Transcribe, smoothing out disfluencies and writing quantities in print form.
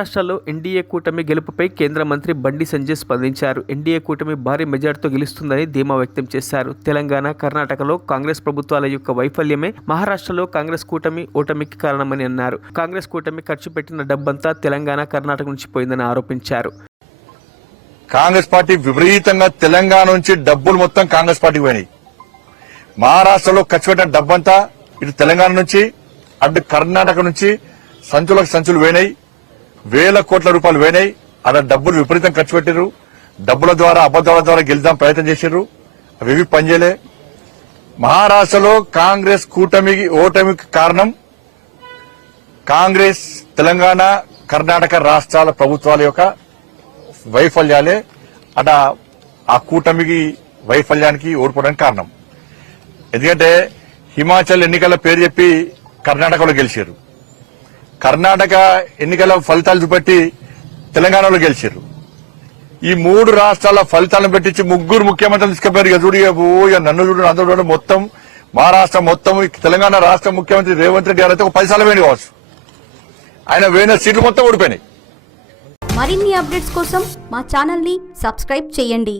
మహారాష్ట్రలో ఎన్డీఏ కూటమి గెలుపుపై కేంద్ర మంత్రి బండి సంజయ్ స్పందించారు. ఎన్డీఏ కూటమి భారీ మెజార్టీతో గెలుస్తుందని ధీమా వ్యక్తం చేశారు. తెలంగాణ, కర్ణాటకలో కాంగ్రెస్ ప్రభుత్వాల యొక్క వైఫల్యమే మహారాష్ట్రలో కాంగ్రెస్ కూటమి ఓటమికి కారణమని అన్నారు. కాంగ్రెస్ కూటమి ఖర్చు పెట్టిన డబ్బంతా తెలంగాణ, కర్ణాటక నుంచి పోయిందని ఆరోపించారు. కాంగ్రెస్ పార్టీ విపరీతంగా తెలంగాణ నుంచి డబ్బులు మొత్తం కాంగ్రెస్ పార్టీకి పోయినాయి. మహారాష్ట్రలో ఖర్చు పెట్టిన డబ్బంతా ఇటు తెలంగాణ నుంచి అటు కర్ణాటక నుంచి సంచులకు సంచులు పోయినాయి. వేల కోట్ల రూపాయలు పోయినాయి. అలా డబ్బులు విపరీతం ఖర్చు పెట్టారు. డబ్బుల ద్వారా అబద్దాల ద్వారా గెలుద్దాం ప్రయత్నం చేశారు. అవి పనిచేయలే. మహారాష్ట్రలో కాంగ్రెస్ కూటమికి ఓటమికి కారణం కాంగ్రెస్ తెలంగాణ, కర్ణాటక రాష్ట్రాల ప్రభుత్వాల యొక్క వైఫల్యాలే. అట ఆ కూటమికి వైఫల్యానికి ఓడిపోవడానికి కారణం. ఎందుకంటే హిమాచల్ ఎన్నికల పేరు చెప్పి కర్ణాటకలో గెలిచారు. కర్ణాటక ఎన్నికల ఫలితాలు చూపెట్టి తెలంగాణలో గెలిచారు. ఈ మూడు రాష్ట్రాల ఫలితాలను పెట్టించి ముగ్గురు ముఖ్యమంత్రులు తీసుకుపోయారు. చూడు నన్ను చూడు అందరూ చూడండి. మొత్తం మహారాష్ట్ర మొత్తం తెలంగాణ రాష్ట్ర ముఖ్యమంత్రి రేవంత్ రెడ్డి గారు అయితే ఒక 10 సార్లు వేడి కావచ్చు. ఆయన వేయిన సీట్లు మొత్తం ఓడిపోయినాయి. మరిన్ని అప్డేట్స్ కోసం మా ఛానల్ ని సబ్స్క్రైబ్ చేయండి.